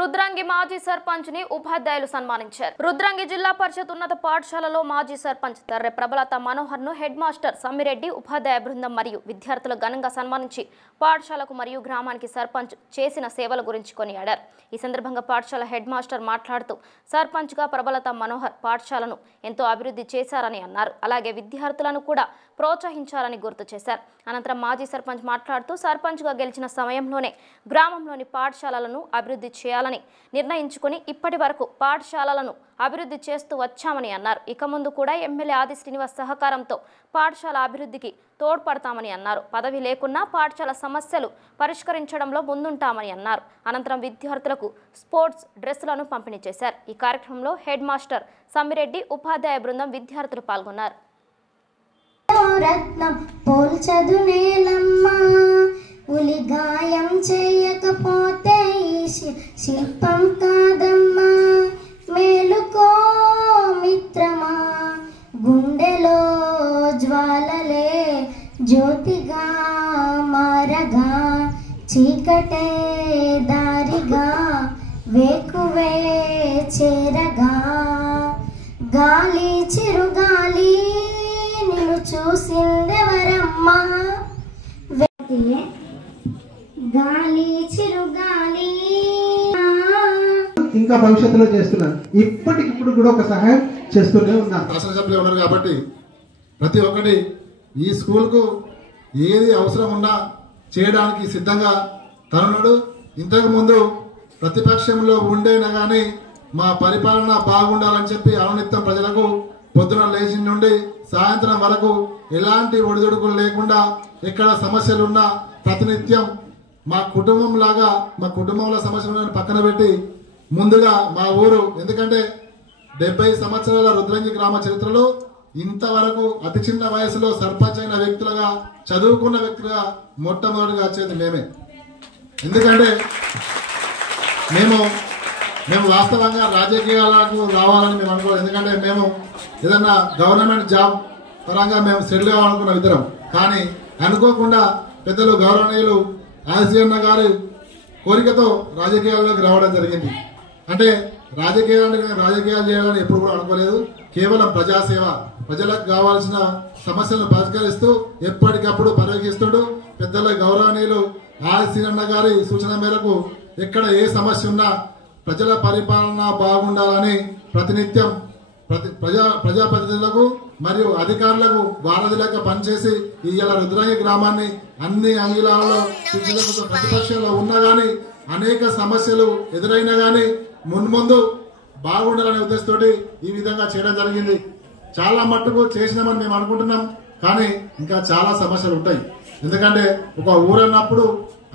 రుద్రంగి మాజీ సర్పంచ్ ని ఉపాధ్యాయులు సన్మానించారు. రుద్రంగి జిల్లా పరిషత్ ఉన్నత పాఠశాలలో మాజీ సర్పంచ్ తర్రె ప్రబలత మనోహర్ ను హెడ్ మాస్టర్ సమ్మిరెడ్డి, ఉపాధ్యాయ బృందం మరియు విద్యార్థులు ఘనంగా సన్మానించి పాఠశాలకు మరియు గ్రామానికి సర్పంచ్ చేసిన సేవల గురించి కొనియాడారు. ఈ సందర్భంగా పాఠశాల హెడ్ మాస్టర్ మాట్లాడుతూ సర్పంచ్ గా ప్రబలత మనోహర్ పాఠశాలను ఎంతో అభివృద్ధి చేశారని అన్నారు. అలాగే విద్యార్థులను కూడా ప్రోత్సహించారని గుర్తు చేశారు. అనంతరం మాజీ సర్పంచ్ మాట్లాడుతూ సర్పంచ్ గా గెలిచిన సమయంలోనే గ్రామంలోని పాఠశాలలను అభివృద్ధి చేయాలని నిర్ణయించుకుని ఇప్పటి వరకు పాఠశాలలను అభివృద్ధి చేస్తూ వచ్చామని అన్నారు. ఇక ముందు కూడా ఎమ్మెల్యే ఆది శ్రీనివాస్ సహకారంతో పాఠశాల అభివృద్ధికి తోడ్పడతామని అన్నారు. పదవి లేకున్నా పాఠశాల సమస్యలు పరిష్కరించడంలో ముందుంటామని అన్నారు. అనంతరం విద్యార్థులకు స్పోర్ట్స్ డ్రెస్సులను పంపిణీ చేశారు. ఈ కార్యక్రమంలో హెడ్ మాస్టర్ సమ్మిరెడ్డి, ఉపాధ్యాయ బృందం, విద్యార్థులు పాల్గొన్నారు. రత్నం పోల్చదు నేలమ్మా, ఉలి గాయం చేయకపోతే శిల్పం కాదమ్మా. మేలుకో మిత్రమా, గుండెలో జ్వాలలే జ్యోతిగా మారగా, చీకటే దారిగా వేకువే చేరగా, గాలి చిరుగాలి నిన్ను చూసిందెవరమ్మా, గాలి చిరుగాలి. ఇంకా భవిష్యత్తులో చేస్తున్నాను, ఇప్పటికిప్పుడు కూడా ఒక సహాయం చేస్తూనే ఉన్నాను. శాసనసభ్యులు ఉన్నారు కాబట్టి ప్రతి ఒక్కటి ఈ స్కూల్కు ఏది అవసరం ఉన్నా చేయడానికి సిద్ధంగా తరుణుడు. ఇంతకుముందు ప్రతిపక్షంలో ఉండేనా కానీ మా పరిపాలన బాగుండాలని చెప్పి అనునిత్యం ప్రజలకు పొద్దున లేచి నుండి సాయంత్రం వరకు ఎలాంటి ఒడిదుడుకులు లేకుండా ఎక్కడ సమస్యలున్నా ప్రతినిత్యం మా కుటుంబం లాగా మా కుటుంబంలో సమస్యలు పక్కన పెట్టి ముందుగా మా ఊరు, ఎందుకంటే 70 సంవత్సరాల రుద్రంగి గ్రామ చరిత్రలో ఇంతవరకు అతి చిన్న వయసులో సర్పంచ్ అయిన వ్యక్తులుగా, చదువుకున్న వ్యక్తులుగా మొట్టమొదటిగా వచ్చేది మేమే. ఎందుకంటే మేము వాస్తవంగా రాజకీయాలకు రావాలని మేము అనుకోలేదు. ఎందుకంటే మేము ఏదన్నా గవర్నమెంట్ జాబ్ పరంగా మేము సెటిల్ కావాలనుకున్న ఇద్దరం. కానీ అనుకోకుండా పెద్దలు గౌరవనీయులు ఆదిశ్రీన్న గారి కోరికతో రాజకీయాల్లోకి రావడం జరిగింది. అంటే రాజకీయాలు చేయాలని ఎప్పుడు కూడా అనుకోలేదు. కేవలం ప్రజాసేవ, ప్రజలకు కావాల్సిన సమస్యలను పరిష్కరిస్తూ ఎప్పటికప్పుడు పర్యవేక్షిస్తుడు. పెద్దల గౌరవనీయులు ఆదిశ్రీన్న గారి సూచన మేరకు ఎక్కడ ఏ సమస్య ఉన్నా ప్రజల పరిపాలన బాగుండాలని ప్రతినిత్యం ప్రజాప్రతినిధులకు మరియు అధికారులకు వారధిలాగా పనిచేసి ఇవాళ రుద్రంగి గ్రామాన్ని అన్ని అంగిలాలలో ప్రతిపక్షంలో ఉన్నా కానీ అనేక సమస్యలు ఎదురైనా కానీ మున్ముందు బాగుండాలనే ఉద్దేశంతో ఈ విధంగా చేయడం జరిగింది. చాలా మట్టుకు చేసినామని మేము అనుకుంటున్నాం, కానీ ఇంకా చాలా సమస్యలు ఉంటాయి. ఎందుకంటే ఒక ఊరన్నప్పుడు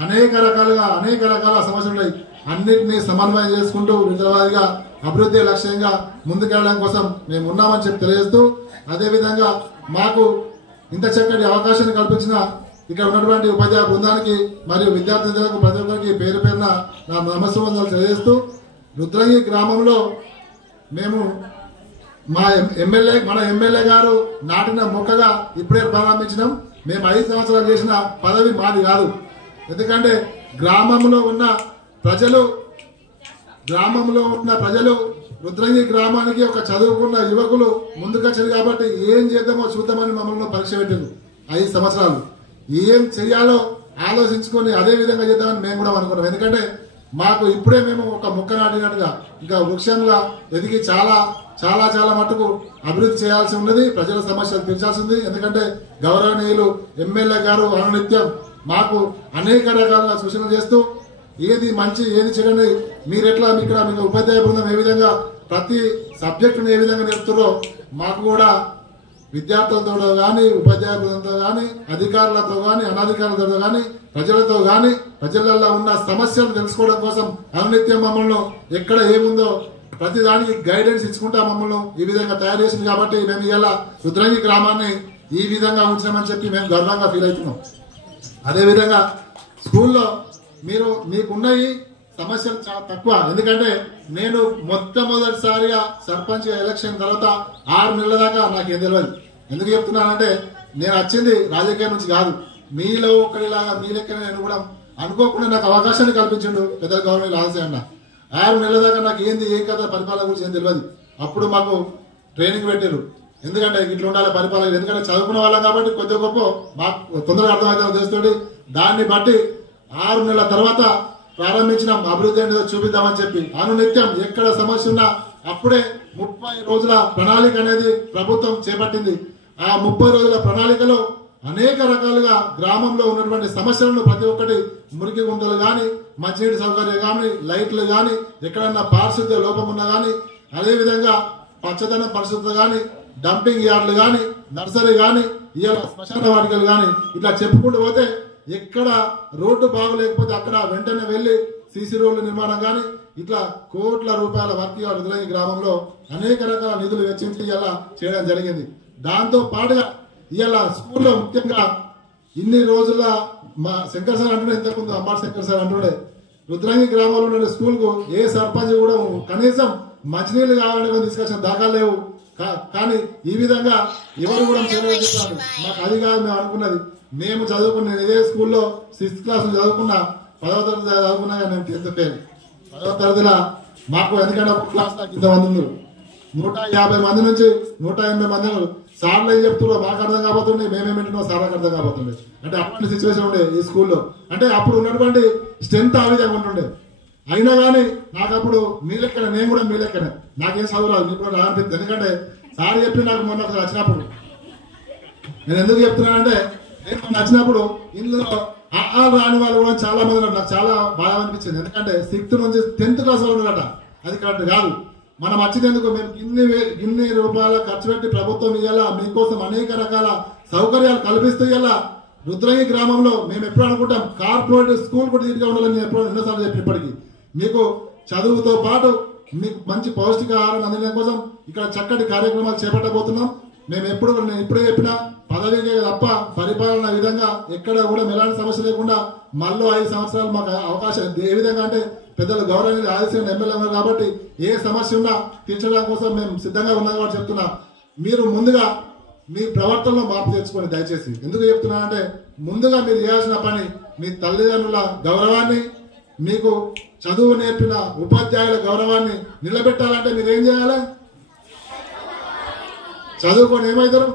అనేక రకాల సమస్యలు ఉన్నాయి. అన్నింటినీ సమన్వయం చేసుకుంటూ విధవాదిగా అభివృద్ధి లక్ష్యంగా ముందుకెళ్ళడం కోసం మేము ఉన్నామని చెప్పి తెలియజేస్తూ, అదేవిధంగా మాకు ఇంత చక్కటి అవకాశాన్ని కల్పించిన ఇక్కడ ఉన్నటువంటి ఉపాధ్యాయ బృందానికి మరియు విద్యార్థులకు ప్రతి ఒక్కరికి పేరు పేరున నా నమస్కారాలు తెలియజేస్తూ, రుద్రంగి గ్రామంలో మేము మన ఎమ్మెల్యే గారు నాటిన మొక్కగా ఇప్పుడే ప్రారంభించినాం. మేము 5 సంవత్సరాలు చేసిన పదవి మాది కాదు. ఎందుకంటే గ్రామంలో ఉన్న ప్రజలు రుద్రంగి గ్రామానికి ఒక చదువుకున్న యువకులు ముందుకొచ్చారు కాబట్టి ఏం చేద్దామో చూద్దామని మమ్మల్ని పరీక్ష పెట్టింది. 5 సంవత్సరాలు ఏం చెయ్యాలో ఆలోచించుకొని అదే విధంగా చేద్దామని మేము కూడా అనుకున్నాం. ఎందుకంటే మాకు ఇప్పుడే మేము ఒక మొక్క నాటినట్టుగా ఇంకా వృక్షంగా ఎదిగి చాలా చాలా చాలా మట్టుకు అభివృద్ధి చేయాల్సి ఉన్నది. ప్రజల సమస్యలు తీర్చాల్సి ఉంది. ఎందుకంటే గౌరవనీయులు ఎమ్మెల్యే గారు అనునిత్యం మాకు అనేక రకాల సూచనలు చేస్తూ ఏది మంచి ఏది చెడని మీరెట్లా ఇక్కడ మీకు ఉపాధ్యాయ బృందం ఏ విధంగా ప్రతి సబ్జెక్టును ఏ విధంగా నేర్పుతారో మాకు కూడా విద్యార్థులతో కానీ ఉపాధ్యాయ బృందంతో కానీ అధికారులతో కానీ అనధికారులతో కానీ ప్రజలతో కానీ ప్రజలలో ఉన్న సమస్యలు తెలుసుకోవడం కోసం అనునిత్యం మమ్మల్ని ఎక్కడ ఏముందో ప్రతి దానికి గైడెన్స్ ఇచ్చుకుంటా మమ్మల్ని ఈ విధంగా తయారు చేసింది. కాబట్టి మేము ఇవాళ రుద్రంగి గ్రామాన్ని ఈ విధంగా ఉంచామని చెప్పి మేము గర్వంగా ఫీల్ అవుతున్నాం. అదేవిధంగా స్కూల్లో మీకున్నవి సమస్యలు చాలా తక్కువ. ఎందుకంటే నేను మొట్టమొదటిసారిగా సర్పంచ్ ఎలక్షన్ తర్వాత 6 నెలల దాకా నాకేం తెలియదు. ఎందుకు చెప్తున్నానంటే నేను వచ్చింది రాజకీయం నుంచి కాదు. మీలో ఒకరిలాగా మీ లెక్కనే నేను కూడా అనుకోకుండా నాకు అవకాశాన్ని కల్పించిండు పెద్ద గవర్నమెంట్ ఆశ అన్న. 6 నెలల దాకా నాకు ఏంది ఏం కదా పరిపాలన గురించి ఏం తెలియదు. అప్పుడు మాకు ట్రైనింగ్ పెట్టారు. ఎందుకంటే ఇట్లా ఉండాలి పరిపాలన, ఎందుకంటే చదువుకున్న వాళ్ళం కాబట్టి కొద్ది గొప్ప మాకు తొందరగా అర్థమవుతాం తెలుస్తుంది. దాన్ని బట్టి 6 నెలల తర్వాత ప్రారంభించిన అభివృద్ధి అనేది చూపిద్దామని చెప్పి అనునిత్యం ఎక్కడ సమస్య ఉన్నా అప్పుడే 30 రోజుల ప్రణాళిక అనేది ప్రభుత్వం చేపట్టింది. ఆ 30 రోజుల ప్రణాళికలో అనేక రకాలుగా గ్రామంలో ఉన్నటువంటి సమస్యలను ప్రతి ఒక్కటి మురికి గుంటలు కానీ, మంచినీటి సౌకర్యం కానీ, లైట్లు కానీ, ఎక్కడన్నా పారిశుద్ధ్య లోపం ఉన్నా కానీ, అదేవిధంగా పచ్చదనం పరిశుభ్రత కానీ, డంపింగ్ యార్డులు కానీ, నర్సరీ కానీ, ఇవాళ శ్మశాన వాటికలు కానీ, ఇట్లా చెప్పుకుంటూ పోతే ఎక్కడ రోడ్డు బాగోలేకపోతే అక్కడ వెంటనే వెళ్లి సీసీ రోడ్ల నిర్మాణం కానీ, ఇట్లా కోట్ల రూపాయల వర్క్ రుద్రంగి గ్రామంలో అనేక రకాల నిధులు వెచ్చించి ఇలా చేయడం జరిగింది. దాంతో పాటుగా ఇవాళ స్కూల్లో ముఖ్యంగా ఇన్ని రోజుల మా శంకర్ సార్ అంటుండే, ఇంతకుముందు అమ్మాడు శంకర్ సార్ అంటుండే, రుద్రంగి గ్రామంలో ఉండే స్కూల్ కు ఏ సర్పంచ్ కూడా కనీసం మంచినీళ్ళు కావాలని తీసుకొచ్చిన దాఖలు లేవు. కానీ ఈ విధంగా ఎవరు కూడా చెప్పారు. మాకు అది కాదు మేము అనుకున్నది. మేము చదువుకున్న ఇదే స్కూల్లో 6th క్లాస్ చదువుకున్నా, 10వ తరగతి చదువుకున్నా కానీ నేను 10th ఫెయిల్. 10వ తరగతిలో మాకు ఎందుకంటే ఒక క్లాస్ నాకు ఇంతమంది ఉన్నారు, 150 మంది నుంచి 180 మంది సార్లు ఏం చెప్తున్నారు మాకు అర్థం కాబోతుండే, మేమేమింటున్నాం సార్లకు అర్థం కాబోతుండే. అంటే అటువంటి సిచ్యువేషన్ ఉండే ఈ స్కూల్లో. అంటే అప్పుడు ఉన్నటువంటి స్ట్రెంత్ ఆ విధంగా ఉంటుండే. అయినా కానీ నాకు అప్పుడు మీ లెక్కనే, నేను కూడా మీ లెక్కనే, నాకేం చదువు రాదు, మీకు కూడా రానిపిస్తుంది. ఎందుకంటే సార్ చెప్పి నాకు మొన్న ఒకసారి వచ్చినప్పుడు, నేను ఎందుకు చెప్తున్నానంటే నేను మొన్న వచ్చినప్పుడు ఇందులో రాని వాళ్ళు కూడా చాలా మంది ఉన్నారు. నాకు చాలా బాగా అనిపించింది. ఎందుకంటే 6th నుంచి 10th క్లాస్ వాళ్ళు ఉన్నారట. అది కరెక్ట్ కాదు. మనం వచ్చినందుకు మేము ఇన్ని రూపాయల ఖర్చు పెట్టి ప్రభుత్వం ఇవ్వాలా, మీకోసం అనేక రకాల సౌకర్యాలు కల్పిస్తూ ఇవ్వాలా. రుద్రంగి గ్రామంలో మేము ఎప్పుడు అనుకుంటాం కార్పొరేట్ స్కూల్ కూడా నీట్గా ఉండాలని ఎప్పుడు ఎన్నోసార్లు చెప్పి ఇప్పటికీ మీకు చదువుతో పాటు మీకు మంచి పౌష్టికాహారం అందించడం కోసం ఇక్కడ చక్కటి కార్యక్రమాలు చేపట్టబోతున్నాం. మేము ఎప్పుడు నేను ఇప్పుడే చెప్పిన పదవికే తప్ప పరిపాలన విధంగా ఎక్కడ కూడా ఎలాంటి సమస్య లేకుండా మళ్ళీ 5 సంవత్సరాలు మాకు అవకాశం ఏ విధంగా అంటే పెద్దలు గౌరవాన్ని ఆదేశించిన ఎమ్మెల్యే ఉన్నారు కాబట్టి ఏ సమస్య ఉన్నా తీర్చడం కోసం మేము సిద్ధంగా ఉన్నాం కాబట్టి చెప్తున్నా. మీరు ముందుగా మీ ప్రవర్తనలో మార్పు తెచ్చుకోండి దయచేసి. ఎందుకు చెప్తున్నానంటే ముందుగా మీరు చేయాల్సిన పని మీ తల్లిదండ్రుల గౌరవాన్ని, మీకు చదువు నేర్పిన ఉపాధ్యాయుల గౌరవాన్ని నిలబెట్టాలంటే మీరు ఏం చేయాలి? చదువుకొని ఏమవుతారు?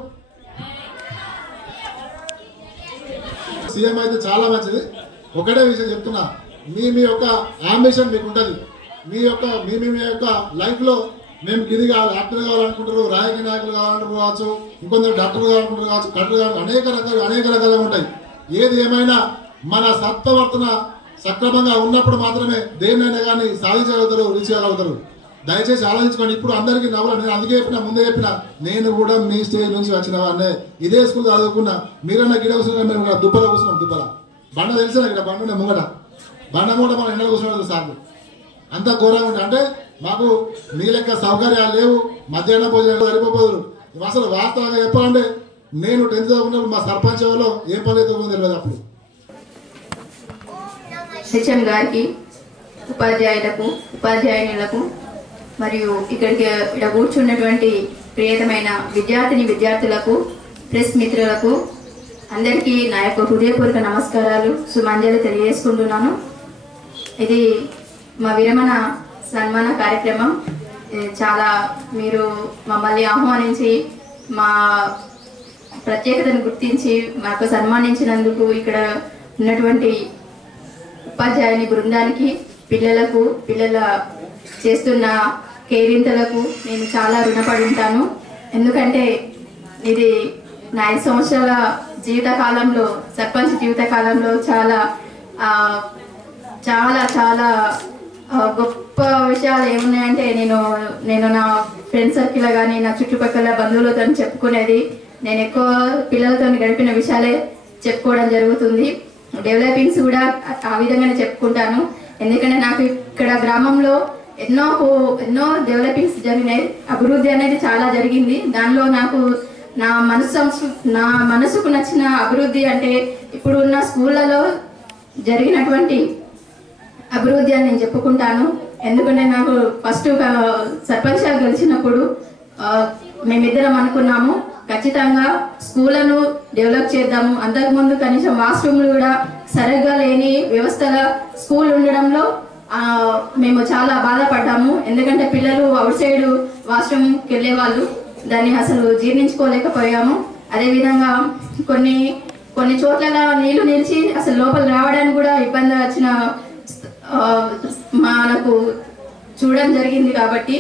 సీఎం అయితే చాలా మంచిది. ఒకటే విషయం చెప్తున్నా, మీ యొక్క అంబిషన్ మీకు ఉంటుంది. మీ యొక్క లైఫ్ లో మేము ఇది కావాలి, యాక్టర్ కావాలనుకుంటారు, రాజకీయ నాయకులు కావాలంటారు కావచ్చు, ఇంకొందరు డాక్టర్ కావాలనుకుంటారు కావచ్చు, కలెక్టర్ కావాలి, అనేక రకాలుగా ఉంటాయి. ఏది ఏమైనా మన సత్ప్రవర్తన సక్రమంగా ఉన్నప్పుడు మాత్రమే దేన్నైనా కానీ సాధించగలుగుతారు, రీచ్ చేయగలుగుతారు. దయచేసి ఆలోచించుకోండి. ఇప్పుడు అందరికీ నవ్వులు, నేను అందుకే చెప్పిన, ముందే చెప్పిన, నేను కూడా మీ స్టేజ్ నుంచి వచ్చిన వాడినే, ఇదే స్కూల్ చదువుకున్నా. మీరన్నా గిడ కూర్చున్నా, మేము దుబ్బలో కూర్చున్నాం. దుబ్బల బండ తెలిసిన ఇక్కడ బండ ముంగట బండ కూడా మనం ఎండలో కూర్చున్నాడు సార్లు. అంత ఘోరంగా ఉంటాయి. అంటే మాకు మీ లెక్క సౌకర్యాలు లేవు, మధ్యాహ్న భోజనాలు సరిపోదు. అసలు వాస్తవంగా చెప్పాలంటే నేను 10th చదువుకున్నప్పుడు మా సర్పంచ్ వాళ్ళు ఏ పని అయితే తెలియదు. అప్పుడు హెచ్ఎం గారికి, ఉపాధ్యాయులకు, ఉపాధ్యాయునులకు మరియు ఇక్కడికి ఇక్కడ కూర్చున్నటువంటి ప్రియతమైన విద్యార్థులకు, ప్రెస్ మిత్రులకు అందరికీ నా యొక్క హృదయపూర్వక నమస్కారాలు, సుమాంజలి తెలియజేసుకుంటున్నాను. ఇది మా విరమణ సన్మాన కార్యక్రమం. చాలా మీరు మమ్మల్ని ఆహ్వానించి మా ప్రత్యేకతను గుర్తించి మాకు సన్మానించినందుకు ఇక్కడ ఉన్నటువంటి ఉపాధ్యాయుని బృందానికి, పిల్లల చేస్తున్న కేరింతలకు నేను చాలా రుణపడి ఉంటాను. ఎందుకంటే ఇది నా 5 సంవత్సరాల జీవితకాలంలో, సర్పంచ్ జీవితకాలంలో చాలా చాలా చాలా గొప్ప విషయాలు ఏమున్నాయంటే నేను నా ఫ్రెండ్ సర్కిల్ కానీ నా చుట్టుపక్కల బంధువులతో చెప్పుకునేది, నేను ఎక్కువ పిల్లలతో గడిపిన విషయాలే చెప్పుకోవడం జరుగుతుంది. డెవలపింగ్స్ కూడా ఆ విధంగానే చెప్పుకుంటాను. ఎందుకంటే నాకు ఇక్కడ గ్రామంలో ఎన్నో డెవలపింగ్స్ జరిగినాయి, అభివృద్ధి అనేది చాలా జరిగింది. దానిలో నాకు నా మనసుకు నచ్చిన అభివృద్ధి అంటే ఇప్పుడు ఉన్న స్కూళ్ళలో జరిగినటువంటి అభివృద్ధి అని నేను చెప్పుకుంటాను. ఎందుకంటే నాకు ఫస్ట్ సర్పంచ్గా గెలిచినప్పుడు మేమిద్దరం అనుకున్నాము, ఖచ్చితంగా స్కూళ్ళను డెవలప్ చేద్దాము. అంతకుముందు కనీసం వాష్రూమ్లు కూడా సరిగ్గా లేని వ్యవస్థల స్కూల్ ఉండడంలో మేము చాలా బాధపడ్డాము. ఎందుకంటే పిల్లలు అవుట్ సైడ్ వాష్రూమ్కి వెళ్ళే వాళ్ళు, దాన్ని అసలు జీర్ణించుకోలేకపోయాము. అదేవిధంగా కొన్ని చోట్ల నీళ్లు నిలిచి అసలు లోపల రావడానికి కూడా ఇబ్బంది వచ్చిన మనకు చూడడం జరిగింది. కాబట్టి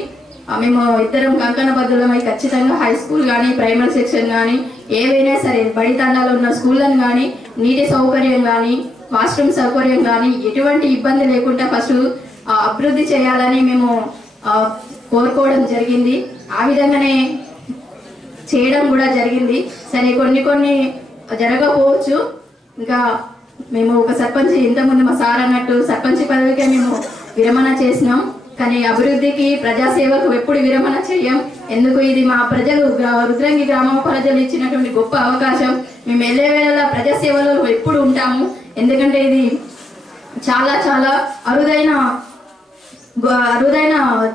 మేము ఇద్దరం కంకణబద్ధులమై ఖచ్చితంగా హై స్కూల్ కానీ ప్రైమరీ సెక్షన్ కానీ ఏవైనా సరే బడి తండాలో ఉన్న స్కూళ్ళను కానీ నీటి సౌకర్యం కానీ వాష్రూమ్ సౌకర్యం కానీ ఎటువంటి ఇబ్బంది లేకుండా ఫస్ట్ అభివృద్ధి చేయాలని మేము కోరుకోవడం జరిగింది. ఆ విధంగానే చేయడం కూడా జరిగింది. సరే కొన్ని జరగకపోవచ్చు. ఇంకా మేము ఒక సర్పంచ్ ఇంతకుముందు మా సార్ అన్నట్టు సర్పంచ్ పదవికే మేము విరమణ చేసినాం. కానీ అభివృద్ధికి ప్రజాసేవకు ఎప్పుడు విరమణ చేయం. ఎందుకు ఇది మా ప్రజలు రుద్రంగి గ్రామ ప్రజలు ఇచ్చినటువంటి గొప్ప అవకాశం. మేము ఎల్లవేళలా ప్రజాసేవలో ఎప్పుడు ఉంటాము. ఎందుకంటే ఇది చాలా చాలా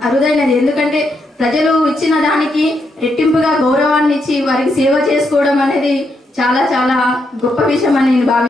అరుదైనది. ఎందుకంటే ప్రజలు ఇచ్చిన దానికి రెట్టింపుగా గౌరవాన్ని ఇచ్చి వారికి సేవ చేసుకోవడం అనేది చాలా చాలా గొప్ప విషయం అని నేను భావిస్తున్నాను.